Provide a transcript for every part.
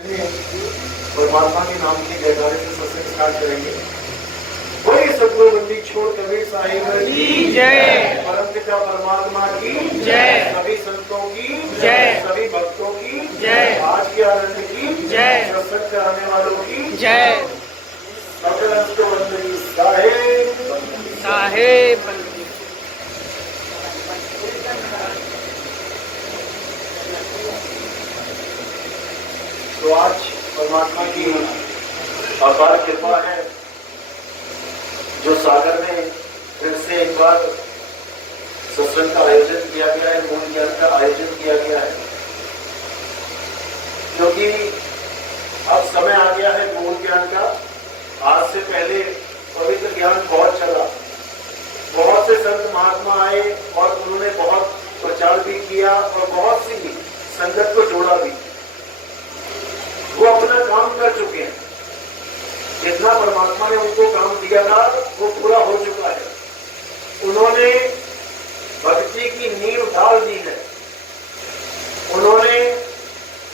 परमात्मा के नाम की जयकारे से सत्संग स्टार्ट करेंगे। वही सदगुरु बंदी छोड़ कबीर साहिब की जय, परम पिता परमात्मा की जय, सभी संतों की जय, सभी भक्तों की जय, आज के आनंद की जय, सत्संग कराने वालों की जय। सकल अंश वंदनी साहेब साहेब तो आज परमात्मा की अपार कृपा है जो सागर में फिर से एक बार सत्संग का आयोजन किया गया है, मूल ज्ञान का आयोजन किया गया है। क्योंकि अब समय आ गया है मूल ज्ञान का। आज से पहले पवित्र ज्ञान बहुत चला, बहुत से संत महात्मा आए और उन्होंने बहुत प्रचार भी किया और बहुत सी संगत को जोड़ा भी। वो अपना काम कर चुके हैं। जितना परमात्मा ने उनको काम दिया था वो पूरा हो चुका है। उन्होंने भक्ति की नींव डाल दी है। उन्होंने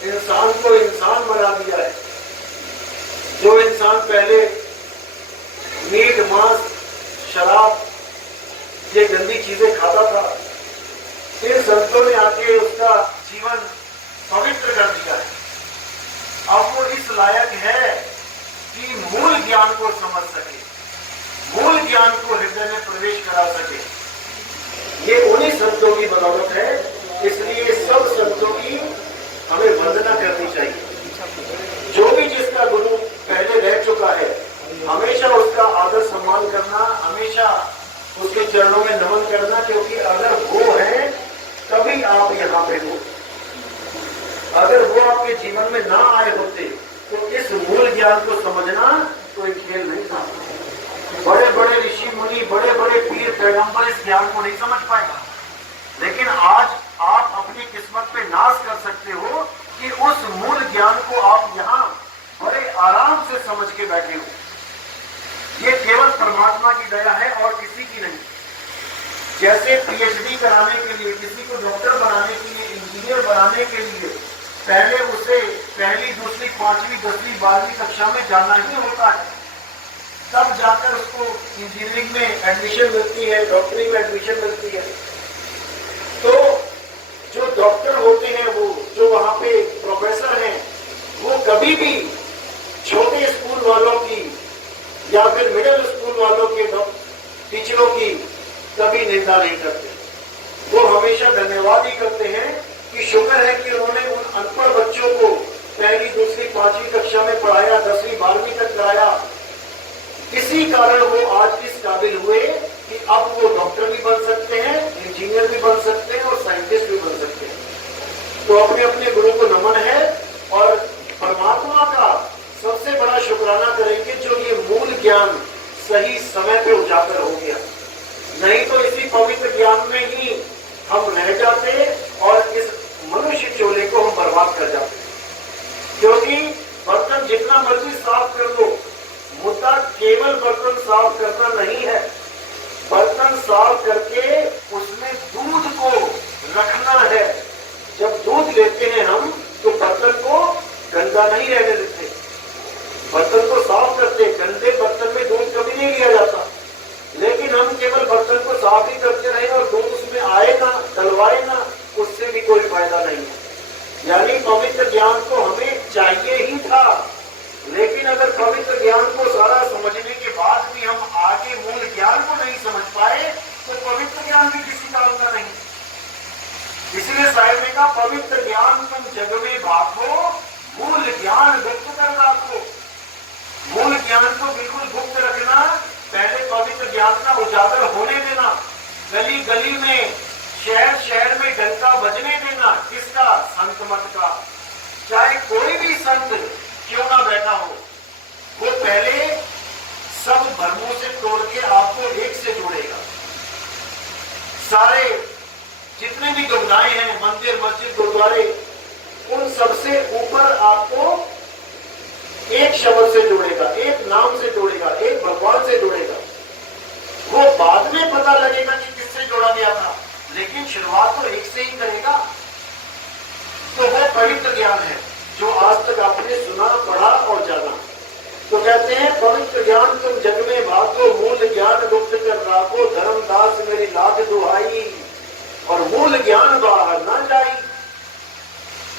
इंसान को इंसान बना दिया है। जो इंसान पहले मीट मांस शराब ये गंदी चीजें खाता था, इन संतों ने आके उसका जीवन पवित्र कर दिया है। अब वो इस लायक है कि मूल ज्ञान को समझ सके, मूल ज्ञान को हृदय में प्रवेश करा सके। ये उन्हीं संतों की बदौलत है। इसलिए सब संतों की हमें वंदना करनी चाहिए। जो भी जिसका गुरु पहले रह चुका है, हमेशा उसका आदर सम्मान करना, हमेशा उसके चरणों में नमन करना। क्योंकि अगर वो है तभी आप यहाँ पे हो। अगर वो आपके जीवन में ना आए होते तो इस मूल ज्ञान को समझना कोई खेल नहीं था। बड़े बड़े ऋषि मुनि, बड़े बड़े पीर पैगंबर इस ज्ञान को नहीं समझ पाएगा। लेकिन आज आप अपनी किस्मत पे नाज कर सकते हो कि उस मूल ज्ञान को आप यहाँ बड़े आराम से समझ के बैठे हो। ये केवल परमात्मा की दया है और किसी की नहीं। जैसे पीएचडी कराने के लिए, किसी को डॉक्टर बनाने के लिए, इंजीनियर बनाने के लिए पहले उसे पहली, दूसरी, पांचवी, 10वीं, 12वीं कक्षा में जाना ही होता है। तब जाकर उसको इंजीनियरिंग में एडमिशन मिलती है, डॉक्टरी में एडमिशन मिलती है। तो जो डॉक्टर होते हैं, वो जो वहां पे प्रोफेसर हैं, वो कभी भी छोटे स्कूल वालों की या फिर मिडिल स्कूल वालों के टीचरों की कभी निंदा नहीं करते। वो हमेशा धन्यवाद ही करते हैं कि शुक्र है कि उन्होंने उन अनपढ़ बच्चों को पहली, दूसरी, 5वीं कक्षा में पढ़ाया, 10वीं, 12वीं तक कराया। इसी कारण वो आज इस काबिल हुए कि अब वो डॉक्टर भी बन सकते हैं, इंजीनियर भी बन सकते हैं और साइंटिस्ट भी बन सकते हैं। तो अपने अपने गुरु को नमन है और परमात्मा का सबसे बड़ा शुक्राना करेंगे जो ये मूल ज्ञान सही समय पे उजागर हो गया। नहीं तो इसी पवित्र ज्ञान में ही हम रह जाते और इस मनुष्य चोले को हम बर्बाद कर जाते। क्योंकि बर्तन जितना मर्जी साफ कर लो, मुद्दा केवल बर्तन साफ करना नहीं है। बर्तन साफ करके उसमें दूध को रखना है। जब दूध लेते हैं हम तो बर्तन को गंदा नहीं रहने देते, बर्तन को साफ करते। गंदे बर्तन में दूध कभी नहीं लिया जाता। लेकिन हम केवल बर्तन को साफ ही करते रहे और दूध उसमें आए ना, डलवाए ना, उससे भी कोई फायदा नहीं है। यानी पवित्र ज्ञान तो हमें चाहिए ही था। लेकिन अगर पवित्र ज्ञान को सारा समझने के बाद भी हम आगे मूल ज्ञान को नहीं समझ पाए तो पवित्र ज्ञान भी किसी काम का नहीं। इसलिए साहिब ने कहा, पवित्र ज्ञान तुम जग में भागो, मूल ज्ञान गुप्त कर राखो। मूल ज्ञान को बिल्कुल गुप्त रखना, पहले पवित्र ज्ञान का उजागर होने देना, गली गली में, शहर शहर में डंका बजने देना। किसका? संत मत का। चाहे कोई भी संत क्यों ना बैठा हो, वो पहले सब धर्मों से तोड़ के आपको एक से जोड़ेगा। सारे जितने भी दुविधाएं हैं, मंदिर, मस्जिद, गुरुद्वारे, उन सबसे ऊपर आपको एक शब्द से जोड़ेगा, एक नाम से जोड़ेगा, एक भगवान से जोड़ेगा। वो बाद में पता लगेगा कि किससे जोड़ा गया था, लेकिन शुरुआत तो एक से ही करेगा। तो वो पवित्र ज्ञान है। जो आज तक आपने सुना, पढ़ा और जाना। तो कहते हैं पवित्र ज्ञान तुम जग में बातो, मूल ज्ञान गुप्त कर राखो, धर्मदास मेरी लाख दुहाई, और मूल ज्ञान बाहर ना जाई।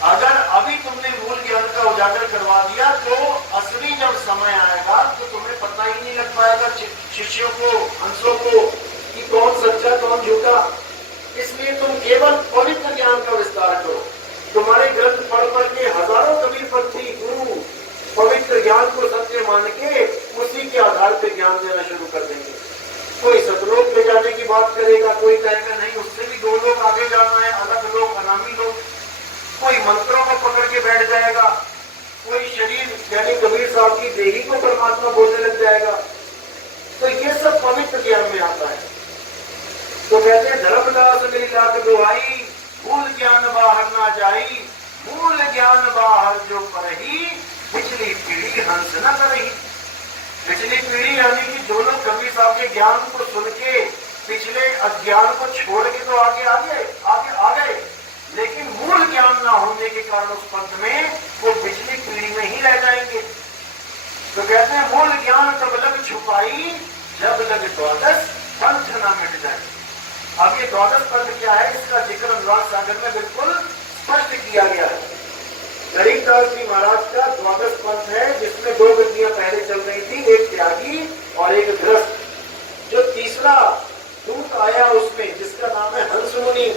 अगर अभी तुमने मूल ज्ञान का उजागर करवा दिया तो असली जब समय आएगा तो तुम्हें पता ही नहीं लग पाएगा शिष्यों को, हंसों को, कि कौन सच्चा कौन झूठा। इसलिए तुम केवल पवित्र ज्ञान का विस्तार करो। तुम्हारे ग्रंथ पढ़ पढ़ के हजारों कबीर पंथी गुरु पवित्र ज्ञान को सत्य मान के उसी के आधार पर ज्ञान देना शुरू कर देंगे। कोई सतलोक ले जाने की बात करेगा, कोई कहेगा नहीं उससे भी 2 लोग आगे जाना है, अलग लोग, अनामी लोग। कोई मंत्रों को पकड़ के बैठ जाएगा, कोई शरीर यानी कबीर साहब की देही को परमात्मा बोलने लग जाएगा। तो ये सब पवित्र ज्ञान में आता है। तो कहते हैं धर्मदास मेरी लाख दुहाई, मूल ज्ञान बाहर ना जाई, मूल ज्ञान बाहर जो परही, पिछली पीढ़ी हंस न करही। पिछली पीढ़ी यानी कि जो लोग कबीर साहब के ज्ञान को सुन के पिछले अज्ञान को छोड़ के तो आगे आ गए, लेकिन मूल ज्ञान ना होने के कारण उस पंथ में वो पिछली पीढ़ी में ही रह जाएंगे। तो कहते हैं मूल ज्ञान तब लग छुपाई, जब लग द्वादश पंथ ना मिट जाए। अब ये द्वादश पंथ क्या है, इसका जिक्र अनुराग सागर में बिल्कुल स्पष्ट किया गया है। गरीबदास जी महाराज का द्वादश पंथ है, जिसमें 2 गतियां पहले चल रही थी, एक त्यागी और एक गृहस्थ। जो तीसरा दूत आया उसमें, जिसका नाम है हंस मुनि,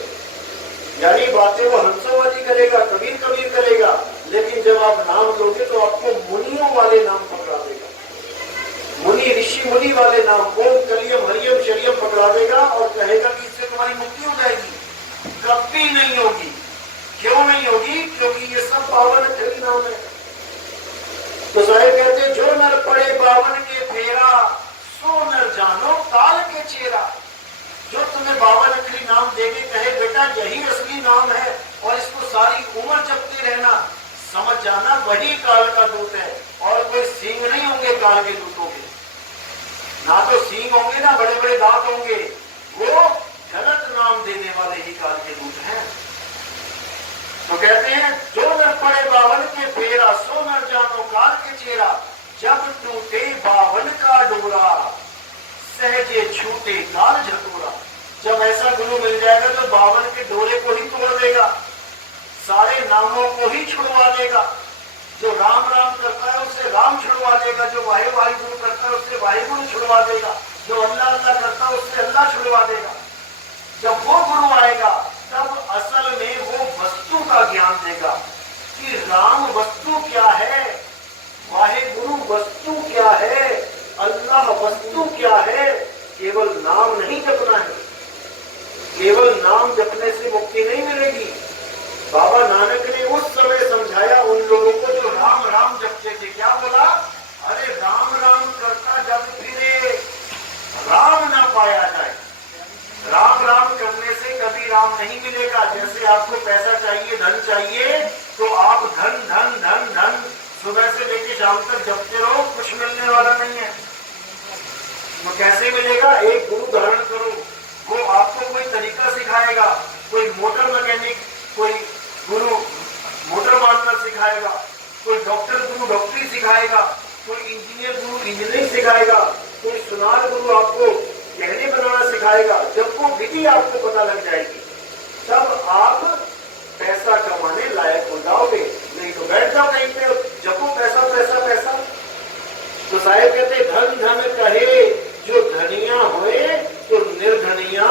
यानी बातें वो हंसों वाली करेगा, कबीर कबीर करेगा, लेकिन जब आप नाम लोगे तो आपको मुनियों वाले नाम पकड़ा देगा। मुनि, ऋषि मुनि वाले नाम, ओम कलियम हरियम शरियम पकड़ा देगा और कहेगा कि इससे तुम्हारी मुक्ति हो जाएगी। कभी नहीं होगी। क्यों नहीं होगी? क्योंकि ये सब पावन खरी नाम है। तो साहेब कहते जो नर पड़े बावन के फेरा, सो नर जानो काल के चेहरा। जो तुम्हें 52 अक्षरी नाम देके कहे बेटा यही असली नाम है और इसको सारी उम्र जपते रहना, समझ जाना वही काल का दूत है। और कोई सींग नहीं होंगे काल के दूतों के, ना तो सींग होंगे ना बड़े बड़े दांत होंगे, वो गलत नाम देने वाले ही काल के दूत हैं। तो कहते हैं जो नर पड़े 52 के फेरा, सो नर जानो काल के चेहरा, जब टूटे 52 का डोरा, सहजे छूटे काल झटोरा। जब ऐसा गुरु मिल जाएगा तो 52 के डोरे को ही तोड़ देगा, सारे नामों को ही छुड़वा देगा। जो राम राम करता है उससे राम छुड़वा देगा, जो वाहे वाहे गुरु करता है उससे वाहे गुरु छुड़वा देगा, जो अल्लाह अल्लाह करता है उससे अल्लाह छुड़वा देगा। जब वो गुरु आएगा तब असल में वो वस्तु का ज्ञान देगा कि राम वस्तु क्या है, वाहे गुरु वस्तु क्या है, अल्लाह वस्तु क्या है। केवल नाम नहीं जपना है, केवल नाम जपने से मुक्ति नहीं मिलेगी। बाबा नानक ने उस समय समझाया उन लोगों को जो राम राम जपते थे। क्या बोला? अरे राम राम करता जब फिरे राम ना पाया जाए। राम राम करने से कभी राम नहीं मिलेगा। जैसे आपको पैसा चाहिए, धन चाहिए, तो आप धन धन धन धन सुबह से लेकर शाम तक जपते रहो, कुछ मिलने वाला नहीं है। वो कैसे मिलेगा? एक गुरु धारण करो, वो आपको कोई तरीका सिखाएगा। कोई मोटर मैकेनिक, कोई गुरु मोटर मारना सिखाएगा, कोई डॉक्टर गुरु डॉक्टरी सिखाएगा, कोई इंजीनियर गुरु इंजीनियरिंग सिखाएगा, कोई सुनार गुरु आपको गहने बनाना सिखाएगा। जब वो विधि आपको पता लग जाएगी तब आप पैसा कमाने लायक हो जाओगे, नहीं तो बैठ जाओ कहीं पे जपो पैसा पैसा पैसा। तो साहेब कहते धन धन कहे जो धनिया होए, तो निर्धनिया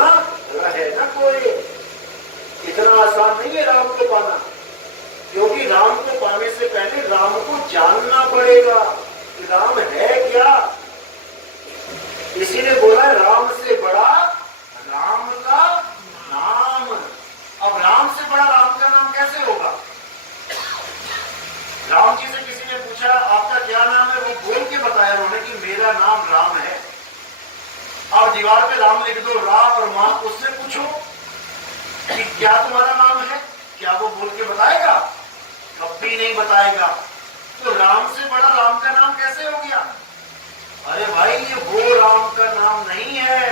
रहे न कोई। इतना आसान नहीं है राम को पाना, क्योंकि राम को पाने से पहले राम को जानना पड़ेगा कि राम है क्या। इसीलिए बोला राम से बड़ा राम का नाम। अब राम से बड़ा राम का नाम कैसे होगा? राम जी से किसी ने पूछा आपका क्या नाम है, वो बोल के बताया उन्होंने कि मेरा नाम राम है। और दीवार पे राम लिख दो, राम और मां, उससे पूछो कि क्या तुम्हारा नाम है, क्या वो बोल के बताएगा? कभी नहीं बताएगा। तो राम से बड़ा राम का नाम कैसे हो गया? अरे भाई ये वो राम का नाम नहीं है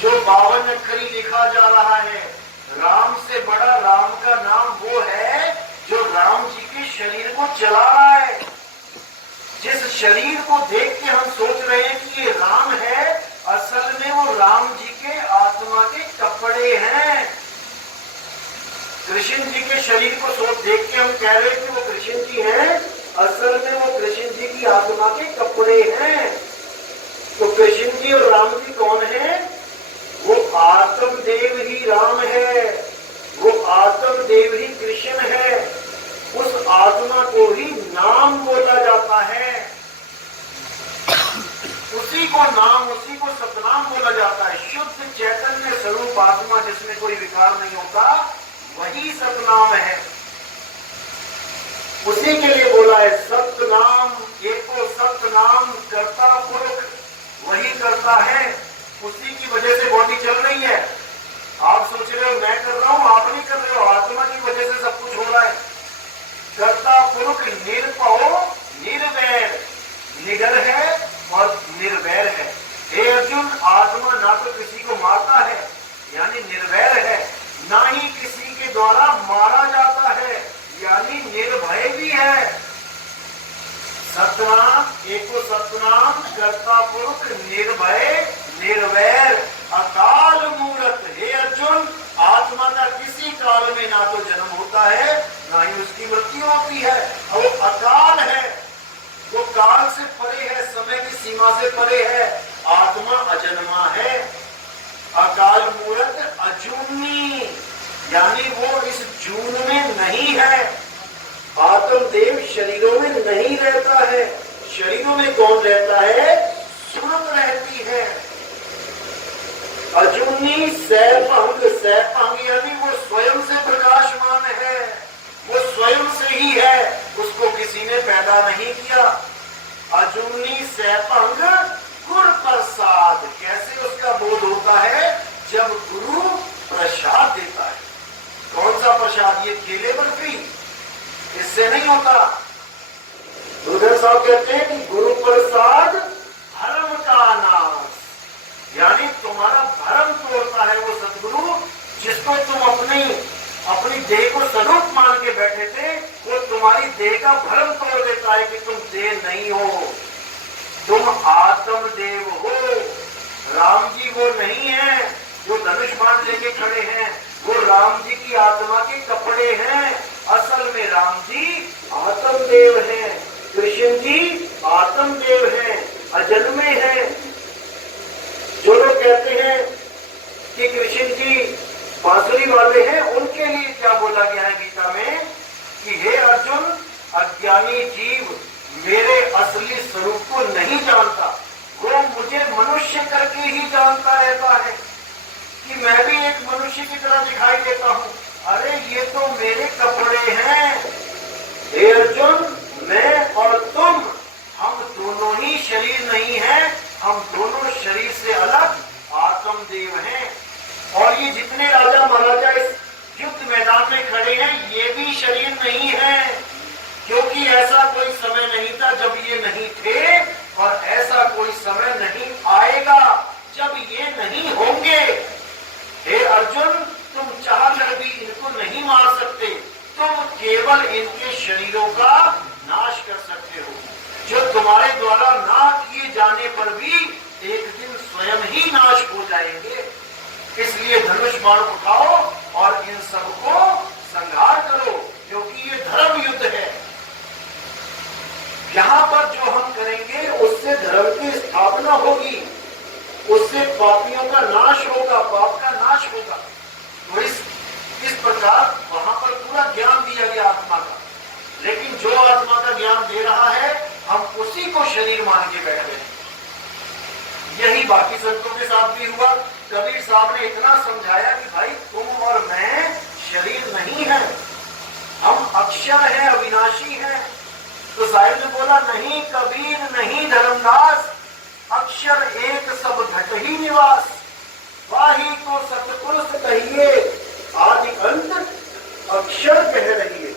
जो 52 अक्षरी लिखा जा रहा है। राम से बड़ा राम का नाम वो है जो राम जी के शरीर को चला रहा है। जिस शरीर को देख के हम सोच रहे हैं कि ये राम है, असल में वो राम जी के आत्मा के कपड़े हैं। कृष्ण जी के शरीर को सोच देख के हम कह रहे हैं कि वो कृष्ण जी हैं, असल में वो कृष्ण जी की आत्मा के कपड़े हैं। तो कृष्ण जी और राम जी कौन है? वो आत्मदेव ही राम है, वो आत्मदेव ही कृष्ण है। उस आत्मा को ही नाम बोला जाता है, उसी को नाम, उसी को सतनाम बोला जाता है। शुद्ध चैतन्य स्वरूप आत्मा जिसमें कोई विकार नहीं होता, वही सतनाम है। उसी के लिए बोला है सतनाम, एको सतनाम करता पुरुष वही करता है। उसी की वजह से बॉडी चल रही है। आप सोच रहे हो मैं कर रहा हूं, आप नहीं कर रहे हो, आत्मा की वजह से सब कुछ हो रहा है। कर्ता पुरुष निरपो निर्वैर, निडर है और निर्वैर है। हे अर्जुन, आत्मा ना तो किसी को मारता है यानी निर्वैर है, ना ही किसी के द्वारा मारा जाता है यानी निर्भय भी है। सतनाम एको सतनाम कर्ता पुरुष निर्भय निर्वैर अकाल मूर्त। हे अर्जुन, आत्मा का किसी काल में ना तो जन्म होता है ना ही उसकी मृत्यु होती है, और वो अकाल है, वो काल से परे है, समय की सीमा से परे है। आत्मा अजन्मा है, अकाल मूर्त अजूनी, यानी वो इस जून में नहीं है। आत्मदेव शरीरों में नहीं रहता है। शरीरों में कौन रहता है? सुरत रहती है। अजूनी सैभंग, सैभंग यानी वो स्वयं से प्रकाशमान है, वो स्वयं से ही है, उसको किसी ने पैदा नहीं किया। अजूनी सैभंग गुरु प्रसाद, कैसे उसका बोध होता है? जब गुरु प्रसाद देता है। कौन सा प्रसाद? ये केले बर्फी, इससे नहीं होता। गुरुदेव साहब कहते हैं कि गुरु प्रसाद धर्म का नाश, यानी तुम्हारा धर्म तोड़ता है वो सदगुरु, जिसको तुम अपनी देह को स्वरूप मान के बैठे थे, वो तुम्हारी देह का भ्रम तोड़ देता है कि तुम देह नहीं हो, तुम आत्मदेव हो। राम जी वो नहीं है जो धनुष बाण लेके खड़े हैं, वो राम जी की आत्मा के कपड़े हैं। असल में राम जी आत्मदेव हैं, कृष्ण जी आत्मदेव हैं, अजन्मे हैं। जो लोग कहते हैं कि कृष्ण जी बांसुरी वाले हैं, उनके लिए क्या बोला गया है गीता में कि हे अर्जुन, अज्ञानी जीव मेरे असली स्वरूप को नहीं जानता, वो मुझे मनुष्य करके ही जानता रहता है कि मैं भी एक मनुष्य की तरह दिखाई देता हूँ। अरे ये तो मेरे कपड़े हैं। हे अर्जुन, मैं और तुम, हम दोनों ही शरीर नहीं हैं, हम दोनों शरीर से अलग आत्मदेव हैं। और ये जितने राजा महाराजा इस युद्ध मैदान में खड़े हैं, ये भी शरीर नहीं है, क्योंकि ऐसा कोई समय नहीं था जब ये नहीं थे, और ऐसा कोई समय नहीं आएगा जब ये नहीं होंगे। हे अर्जुन, तुम चाह कर भी इनको नहीं मार सकते, तुम केवल इनके शरीरों का नाश कर सकते हो, जो तुम्हारे द्वारा ना किए जाने पर भी एक दिन स्वयं ही नाश हो जाएंगे। इसलिए धनुष बाण उठाओ और इन सबको संहार करो, क्योंकि ये धर्म युद्ध है। यहाँ पर जो हम करेंगे उससे धर्म की स्थापना होगी, उससे पापियों का नाश होगा, पाप का नाश होगा। तो इस प्रकार वहां पर पूरा ज्ञान दिया गया आत्मा का, लेकिन जो आत्मा का ज्ञान दे रहा है हम उसी को शरीर मान के बैठ गए। यही बाकी संतों के साथ भी हुआ। कबीर साहब ने इतना समझाया कि भाई तुम और मैं शरीर नहीं है, हम अक्षर हैं, अविनाशी हैं। तो साहिब ने बोला, नहीं कबीर नहीं धर्मदास, अक्षर एक सब घट ही निवास, वाही को सतपुरुष कहिए, आदि अंत अक्षर कह रहिए।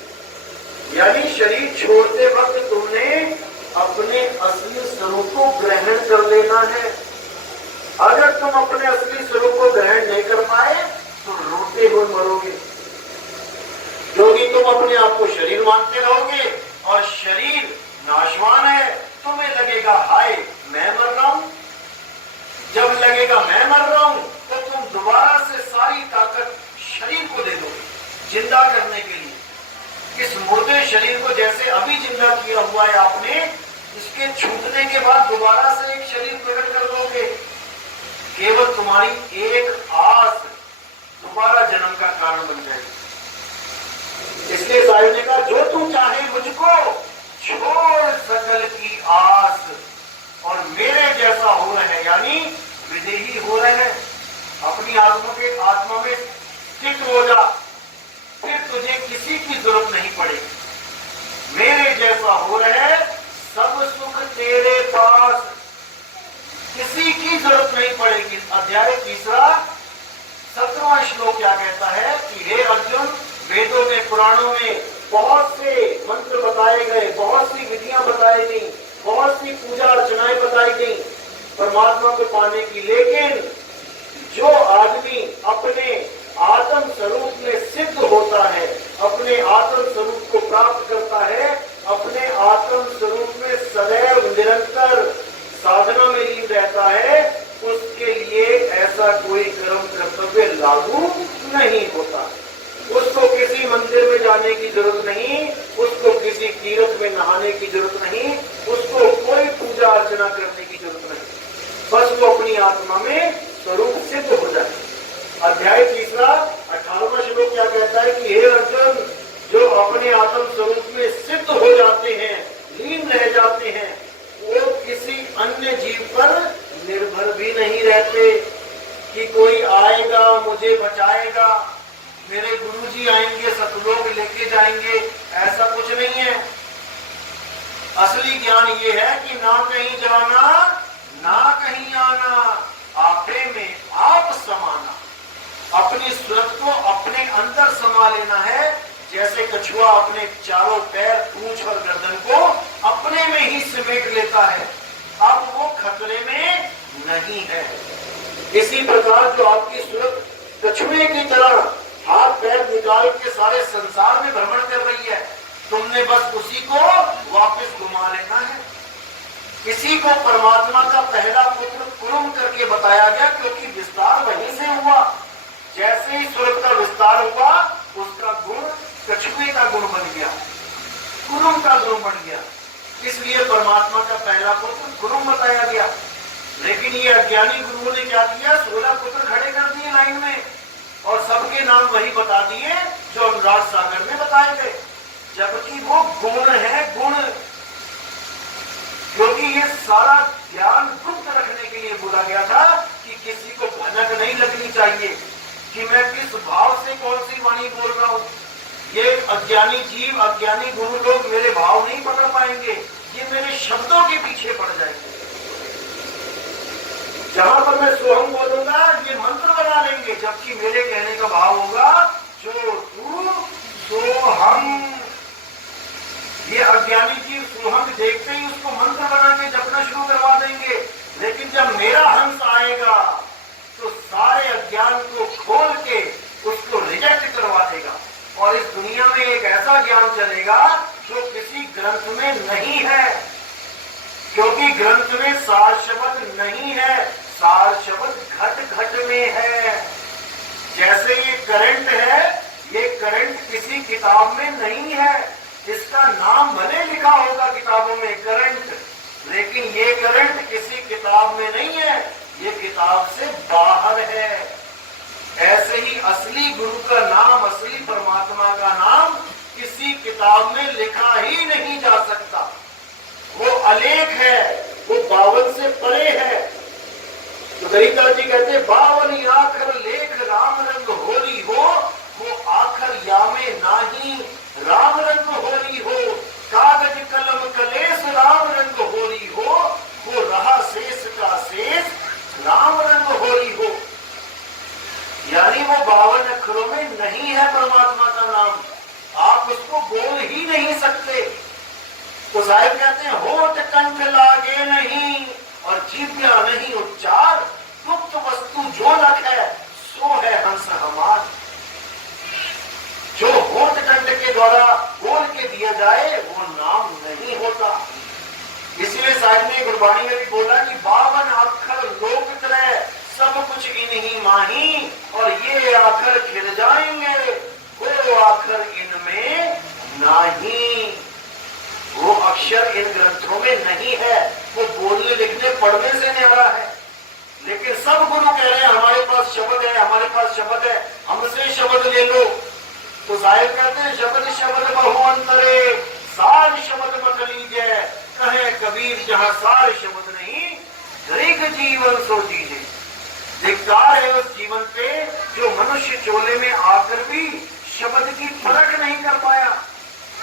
यानी शरीर छोड़ते वक्त तुमने अपने असली स्वरूप को ग्रहण कर लेना है। अगर तुम अपने असली स्वरूप को ग्रहण नहीं कर पाए तो रोते हुए मरोगे। क्योंकि तुम अपने आप को शरीर मानते रहोगे और शरीर नाशवान है। तुम्हें लगेगा हाय मैं मर रहा हूं। जब लगेगा मैं मर रहा हूं तो तुम दोबारा से सारी ताकत शरीर को दे दोगे जिंदा करने के लिए। इस मुर्दे शरीर को जैसे अभी जिंदा किया हुआ है आपने, इसके छूटने के बाद दोबारा से एक शरीर प्रकट कर दोगे। केवल तुम्हारी एक आस दोबारा जन्म का कारण बन जाएगी। इसलिए साहिब ने कहा जो तू चाहे मुझको छोड़ सकल की आस और मेरे जैसा हो रहे, यानी विदेही हो रहे, अपनी आत्मा में स्थित हो जा, फिर तुझे किसी की जरूरत नहीं पड़ेगी। मेरे जैसा हो रहे, सब सुख तेरे पास, किसी की जरूरत नहीं पड़ेगी। अध्याय 3 17वां श्लोक क्या कहता है कि हे अर्जुन, वेदों में पुराणों में बहुत से मंत्र बताए गए, बहुत सी विधियां बताई गई, बहुत सी पूजा अर्चनाएं बताई गई परमात्मा को पाने की। लेकिन जो आदमी अपने आत्म स्वरूप में सिद्ध होता है, अपने आत्म स्वरूप को प्राप्त करता है, अपने आत्म स्वरूप में सदैव निरंतर साधना में लीन रहता है, उसके लिए ऐसा कोई कर्म कर्तव्य लागू नहीं होता। उसको किसी मंदिर में जाने की जरूरत नहीं, उसको किसी तीर्थ में नहाने की जरूरत नहीं, उसको कोई पूजा अर्चना करने की जरूरत नहीं, बस वो अपनी आत्मा में स्वरूप सिद्ध हो जाए। अध्याय 3 18वां श्लोक क्या कहता है कि हे अर्जुन, जो अपने आत्म स्वरूप में सिद्ध हो जाते हैं, लीन रह जाते हैं, वो किसी अन्य जीव पर निर्भर भी नहीं रहते कि कोई आएगा मुझे बचाएगा, मेरे गुरुजी आएंगे सतलोक लेके जाएंगे, ऐसा कुछ नहीं है। असली ज्ञान ये है कि ना कहीं जाना ना कहीं आना, आपे में आप समाना, अपनी सूरत को अपने अंदर समा लेना है। जैसे कछुआ अपने चारों पैर, पूंछ और गर्दन को अपने में ही समेट लेता है, अब वो खतरे में नहीं है। इसी प्रकार जो आपकी सूरत कछुए की तरह हाथ पैर निकाल के सारे संसार में भ्रमण कर रही है, तुमने बस उसी को वापस घुमा लेना है। इसी को परमात्मा का पहला पुत्र कुरुम करके बताया गया, क्योंकि विस्तार वहीं से हुआ। जैसे ही सूरत का विस्तार हुआ, उसका गुण कछुए का गुण बन गया, कुरुम का गुण बन गया, इसलिए परमात्मा का पहला पुत्र कुरुम बताया गया। लेकिन ये अज्ञानी गुरुओं ने क्या किया, 16 पुत्र खड़े कर दिए लाइन में और सबके नाम वही बता दिए जो अनुराग सागर में बताए गए, जबकि वो गुण है, गुण। क्योंकि ये सारा ज्ञान गुप्त रखने के लिए बोला गया था कि किसी को भनक नहीं लगनी चाहिए कि मैं किस भाव से कौन सी वाणी बोल रहा हूं। ये अज्ञानी जीव, अज्ञानी गुरु लोग मेरे भाव नहीं पकड़ पाएंगे, ये मेरे शब्दों के पीछे पड़ जाएंगे। जहां पर मैं सोहम बोलूंगा ये मंत्र बना लेंगे, जबकि मेरे कहने का भाव होगा जो तू सोहम। ये अज्ञानी जीव सोहम देखते ही उसको मंत्र बना के जपना शुरू करवा देंगे, लेकिन जब मेरा हंस आएगा तो सारे अज्ञान को खोल के उसको रिजेक्ट करवा देगा और इस दुनिया में एक ऐसा ज्ञान चलेगा जो किसी ग्रंथ में नहीं है, क्योंकि ग्रंथ में सार शब्द नहीं है, सार शब्द घट घट में है। जैसे ये करंट है, ये करंट किसी किताब में नहीं है, इसका नाम भले लिखा होगा किताबों में करंट, लेकिन ये करंट किसी किताब में नहीं है, ये किताब से बाहर है। ऐसे ही असली गुरु का नाम, असली परमात्मा का नाम किसी किताब में लिखा ही नहीं जा सकता। वो अलेख है, वो 52 से परे है। तो गरीबदास जी कहते 52 आखर लेख राम रंग होली हो, वो आखर यामे नाही राम रंग होली हो, कागज कलम कलेश राम रंग होली हो, वो रहा शेष का शेष राम रंग होली हो। यानी वो 52 अक्षरों में नहीं है परमात्मा का नाम, आप उसको बोल ही नहीं सकते। तो साहिब कहते हैं होठ कंठ लागे नहीं और जीव्या नहीं उच्चार, गुप्त वस्तु जो लख है सो है हंस हमार। जो होठ कंठ द्वारा बोल के दिया जाए वो नाम नहीं होता। इसलिए साहब ने गुरबाणी में भी बोला कि 52 अक्षर लोक त्रय सब कुछ इन्हीं माही, और ये आखर खिल जाएंगे वो आखर इनमें नहीं। वो अक्षर इन ग्रंथों में नहीं है, वो बोलने लिखने पढ़ने से न्यारा है। लेकिन सब गुरु कह रहे हैं हमारे पास शब्द है, हमारे पास शब्द है, हमसे शब्द ले लो। तो साहिब कहते हैं शब्द शब्द बहु अंतरे सार शब्द मत लीजिए, कहे कबीर जहां सार शब्द नहीं दरेक जीवन सो जीजे। धिक्कार है उस जीवन पे जो मनुष्य चोले में आकर भी शब्द की परख नहीं कर पाया।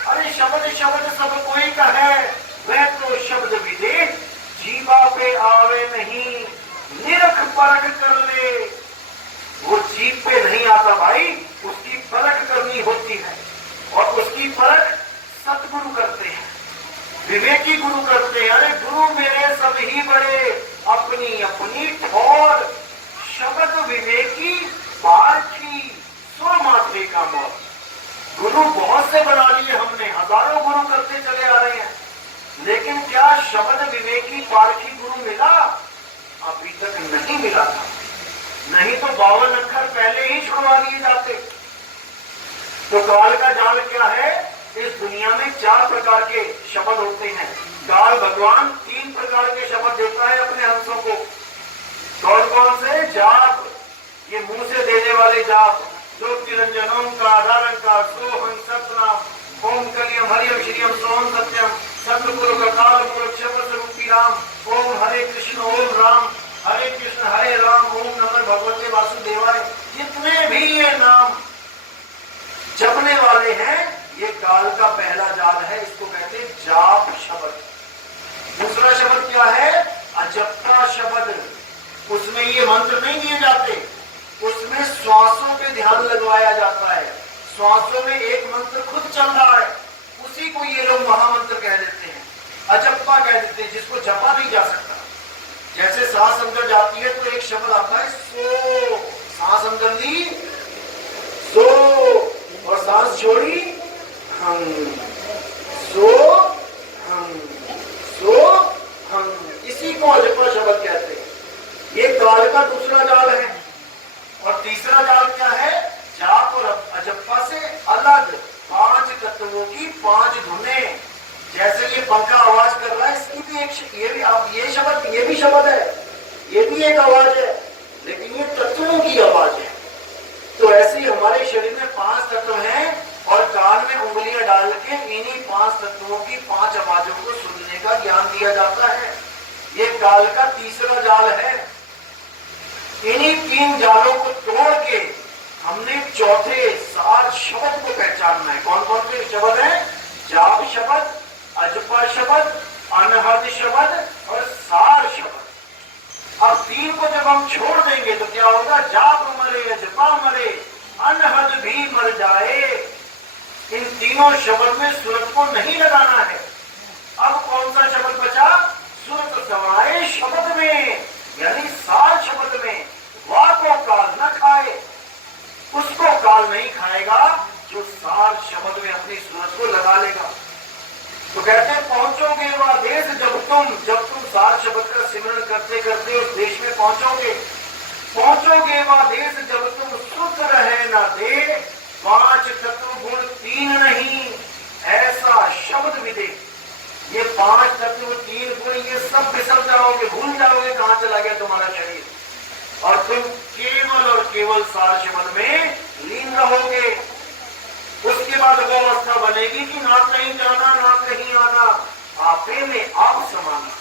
अरे शब्द शब्द सब कोई का है, वह तो शब्द विदेश जीवा पे आवे नहीं, निरख परख कर ले। वो जीव पे नहीं आता भाई, उसकी परख करनी होती है, और उसकी परख सतगुरु करते हैं, विवेकी गुरु करते हैं। अरे गुरु मेरे सब ही बड़े अपनी अपनी ठोर, शब्द विवेकी पारखी सो मात्रे का मौत। गुरु बहुत से बना लिए हमने, हजारों गुरु करते चले आ रहे हैं, लेकिन क्या शब्द विवेकी पारखी गुरु मिला? अभी तक नहीं मिला था। नहीं तो 52 अक्षर पहले ही छुड़वा दिए जाते। तो काल का जाल क्या है? इस दुनिया में 4 प्रकार के शब्द होते हैं। काल भगवान 3 प्रकार के शब्द देता है अपने हंसों को। कौन कौन से? जाप, ये मुंह से देने वाले जाप, ज्योतिरंजन ओंकार आरंकार सोहम सतनाम ओम कलियम हरियम श्रीयम सोहम सत्यम सतगुरु का काल मूल शब्द रूपी राम। ओम हरे कृष्ण ओम राम हरे कृष्ण हरे राम ओम नमः भगवते वासुदेवाय। जितने भी ये नाम जपने वाले हैं, ये काल का पहला जाल है, इसको कहते हैं जाप शब्द। दूसरा शब्द क्या है? अजप्ता शब्द। उसमें ये मंत्र नहीं दिए जाते, उसमें श्वासों पे ध्यान लगवाया जाता है। श्वासों में एक मंत्र खुद चल रहा है, उसी को ये लोग महामंत्र कह देते हैं, अजप्पा कह देते हैं, जिसको जपा नहीं जा सकता। जैसे सांस अंदर जाती है तो एक शब्द आता है सो, सांस अंदर ली सो, और सांस छोड़ी हम, सो हम, सो हम, इसी को अजप्पा शब्द कहते हैं। ये काल का दूसरा जाल है। और तीसरा जाल क्या है? जाप और अजप्पा से अलग 5 तत्वों की 5 धुनें। जैसे ये पंखा आवाज कर रहा है, इसकी भी ये शब्द, ये भी शब्द है, ये भी एक आवाज है, लेकिन ये तत्वों की आवाज है। तो ऐसे ही हमारे शरीर में 5 तत्व हैं, और कान में उंगलियां डाल के इन्हीं 5 तत्वों की 5 आवाजों को सुनने का ज्ञान दिया जाता है। ये काल का तीसरा जाल है। इन्हीं 3 जालों को तोड़ के हमने चौथे सार शब्द को पहचानना है। कौन कौन से शब्द हैं? जाप शब्द, अजपा शब्द, अनहद शब्द और सार शब्द। अब 3 को जब हम छोड़ देंगे तो क्या होगा? जाप मरे, अजपा मरे, अनहद भी मर जाए। इन तीनों शब्द में सुरत को नहीं लगाना है। अब कौन सा शब्द बचा? सुरत समाये शब्द में, यानी सार शब्द में। वाह को काल न खाए, उसको काल नहीं खाएगा जो सार शब्द में अपनी सूरत को लगा लेगा। तो कहते हैं पहुंचोगे वह देश जब तुम सार शब्द का सिमरण करते करते उस देश में पहुंचोगे। पहुंचोगे वह देश जब तुम शुद्ध रहे ना दे, 5 तत्व गुण 3 नहीं, ऐसा शब्द विदे। ये 5 तत्व 3 गुण ये सब बिसर जाओगे, भूल जाओगे कहां चला गया तुम्हारा शरीर, और तुम केवल और केवल सार शब्द में लीन रहोगे। उसके बाद वो अवस्था बनेगी कि ना कहीं जाना ना कहीं आना, आपे में आप समाना।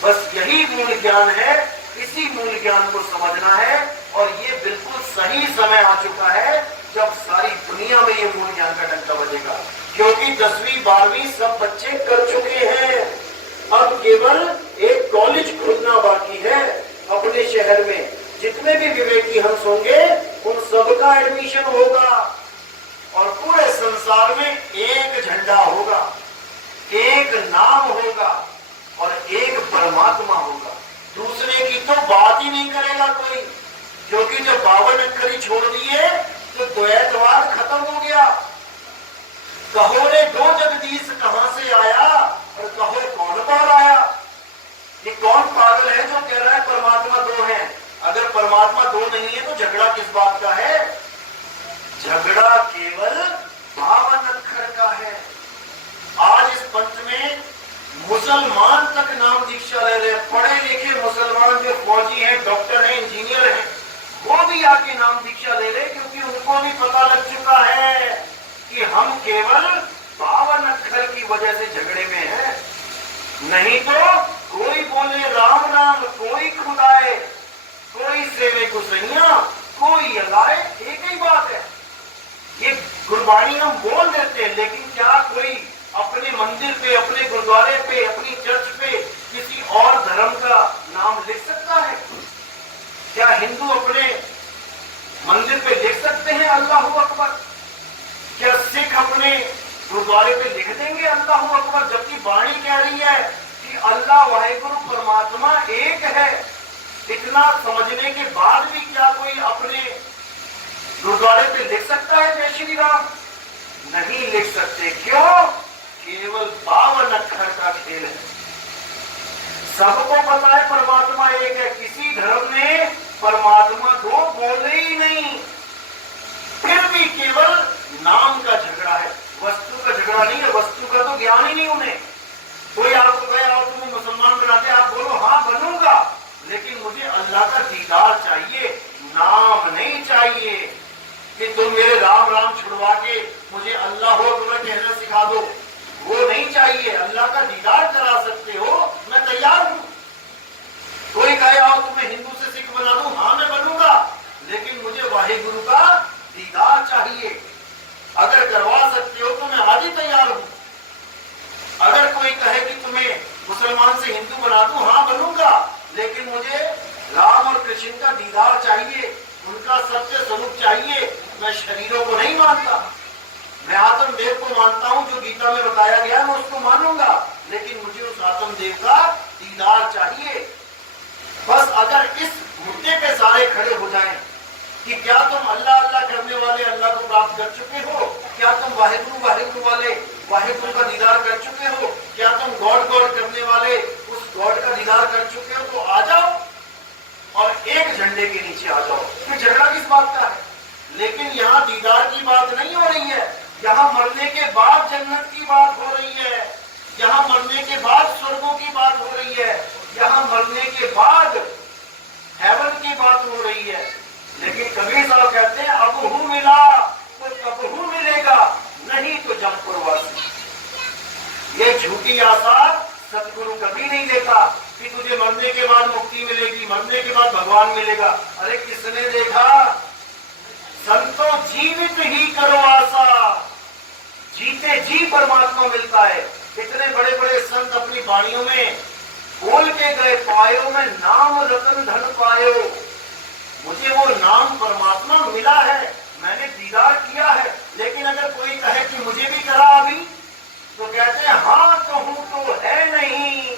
बस यही मूल ज्ञान है, इसी मूल ज्ञान को समझना है। और ये बिल्कुल सही समय आ चुका है जब सारी दुनिया में ये मूल ज्ञान का डंका बजेगा, क्योंकि 10वीं 12वीं सब बच्चे कर चुके हैं। अब केवल एक कॉलेज खुलना बाकी है अपने शहर में। जितने भी विवेकी हंस होंगे उन सबका एडमिशन होगा, और पूरे संसार में एक झंडा होगा, एक नाम होगा और एक परमात्मा होगा। दूसरे की तो बात ही नहीं करेगा कोई, क्योंकि जब 52 अक्षर छोड़ दिए तो द्वैतवाद खत्म हो गया। कहो रे दो जगदीश कहां से आया और कहो कौन बार आया। ये कौन पागल है जो कह रहा है परमात्मा दो है। अगर परमात्मा दो नहीं है तो झगड़ा किस बात का है। झगड़ा केवल बावन अक्षर का है। आज इस पंच में मुसलमान तक नाम दीक्षा ले रहे, पढ़े लिखे मुसलमान जो फौजी हैं, डॉक्टर हैं, इंजीनियर हैं, वो भी आके नाम दीक्षा ले रहे, क्योंकि उनको भी पता लग चुका है कि हम केवल 52 अक्षर की वजह से झगड़े में हैं। नहीं तो कोई बोले राम नाम, कोई खुदाए, कोई सेवे गुसैया, कोई अलाए, एक ही बात है। ये गुरबाणी हम बोल देते हैं, लेकिन क्या कोई अपने मंदिर पे, अपने गुरुद्वारे पे, अपनी चर्च पे किसी और धर्म का नाम लिख सकता है? क्या हिंदू अपने मंदिर पे लिख सकते हैं अल्लाहू अकबर? क्या सिख अपने गुरुद्वारे पे लिख देंगे अल्लाहू अकबर? जबकि वाणी कह रही है कि अल्लाह वाहिगुरु परमात्मा एक है। इतना समझने के बाद भी क्या कोई अपने गुरुद्वारे पे लिख सकता है जय श्री राम? नहीं लिख सकते। क्यों? केवल 52 अक्षर का खेल है। सबको पता है परमात्मा एक है। किसी धर्म ने परमात्मा दो बोले ही नहीं, फिर भी केवल नाम का झगड़ा है, वस्तु का झगड़ा नहीं है। वस्तु का तो ज्ञान ही नहीं उन्हें। कोई आपको कहे और तुम्हें मुसलमान बनाते, आप बोलो हाँ बनूंगा, लेकिन मुझे अल्लाह का दीदार चाहिए, नाम नहीं चाहिए कि तुम मेरे राम राम छुड़वा के मुझे अल्लाह हो तुम्हें कहना सिखा दो। वो नहीं चाहिए। अल्लाह का दीदार करा सकते हो, मैं तैयार हूं। कोई कहे आओ तुम्हें हिंदू से सिख बना दूं, हाँ मैं बनूंगा, लेकिन मुझे वाहिगुरु का दीदार चाहिए। अगर करवा सकते हो तो मैं आज ही तैयार हूं। अगर कोई कहे कि तुम्हें मुसलमान से हिंदू बना दूं, हाँ बनूंगा, लेकिन मुझे राम और कृष्ण का दीदार चाहिए, उनका सत्य स्वरूप चाहिए। मैं शरीरों को नहीं मानता, मैं आत्मदेव को मानता हूं। जो गीता में बताया गया मैं उसको मानूंगा, लेकिन मुझे उस आत्मदेव का दीदार चाहिए। बस अगर इस मुद्दे पे सारे खड़े हो जाएं कि क्या तुम अल्लाह अल्लाह करने वाले अल्लाह को प्राप्त कर चुके हो, क्या तुम वाहिगुरु वाहिगुरु वाले वाहिगुरु का दीदार कर चुके हो, क्या तुम गॉड गॉड करने वाले उस गॉड का दीदार कर चुके हो, तो आ जाओ और एक झंडे के नीचे आ जाओ। फिर झगड़ा किस बात का है? लेकिन यहाँ दीदार की बात नहीं हो रही है, यहाँ मरने के बाद जन्नत की बात हो रही है, यहाँ मरने के बाद स्वर्गों की बात हो रही है, यहाँ मरने के बाद हेवन की बात हो रही है। लेकिन कबीर साहब कहते हैं अब हूं मिला तो कब हूं मिलेगा, नहीं तो जमपुरवासी। ये झूठी आशा सतगुरु कभी नहीं देता कि तुझे मरने के बाद मुक्ति मिलेगी, मरने के बाद भगवान मिलेगा। अरे किसने देखा? संतों जीवित ही करो आशा, जीते जी परमात्मा मिलता है। इतने बड़े बड़े संत अपनी वाणियों में बोल के गए, पायो में नाम रतन धन पायो। मुझे वो नाम परमात्मा मिला है, मैंने दीदार किया है। लेकिन अगर कोई कहे कि मुझे भी करा अभी, तो कहते हैं हाँ कहूं तो है नहीं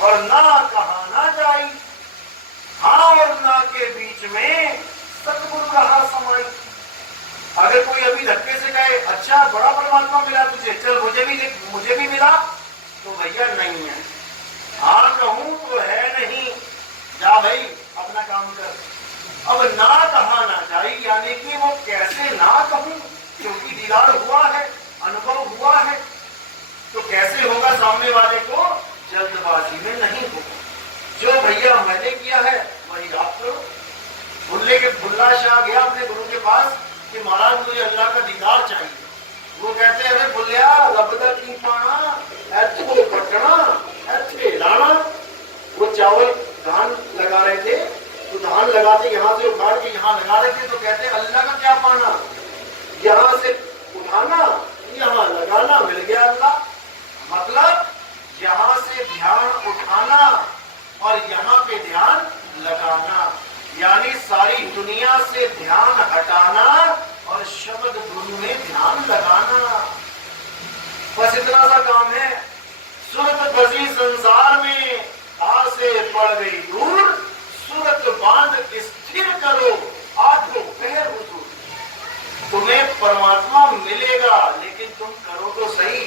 और ना कहा ना जाई, हाँ और ना के बीच में सतगुरु रहा समाई। अगर कोई अभी धक्के से कहे अच्छा बड़ा परमात्मा मिला तुझे, चल मुझे भी मिला, तो भैया नहीं है। हाँ कहूं तो है नहीं, जा भाई अपना काम कर। अब ना कहा ना जाए, यानी कि वो कैसे ना कहूं, क्योंकि दीदार हुआ है, अनुभव हुआ है, तो कैसे होगा सामने वाले को? जल्दबाजी में नहीं होगा। जो भैया मैंने किया है वही आप करो। बुल्ला शाह गया अपने गुरु के पास कि महाराज मुझे अल्लाह का दीदार चाहिए। वो कहते हैं अरे बुल्लिया लबदा की पाना ऐसे पटना ऐसे लाना। वो चावल धान लगा रहे थे, तो धान लगाते यहाँ से उखाड़ के यहाँ लगा रहे थे, तो कहते हैं अल्लाह का क्या पाना, यहाँ से उठाना यहाँ लगाना, मिल गया अल्लाह। मतलब यहाँ से ध्यान उठाना और यहाँ पे ध्यान लगाना, यानी सारी दुनिया से ध्यान हटाना और शब्द गुरु में ध्यान लगाना। बस इतना सा काम है। सूरत बसी संसार में आसे पड़ गई दूर, सूरत बांध स्थिर करो आठों पहर हुजूर। तुम्हें परमात्मा मिलेगा, लेकिन तुम करो तो सही।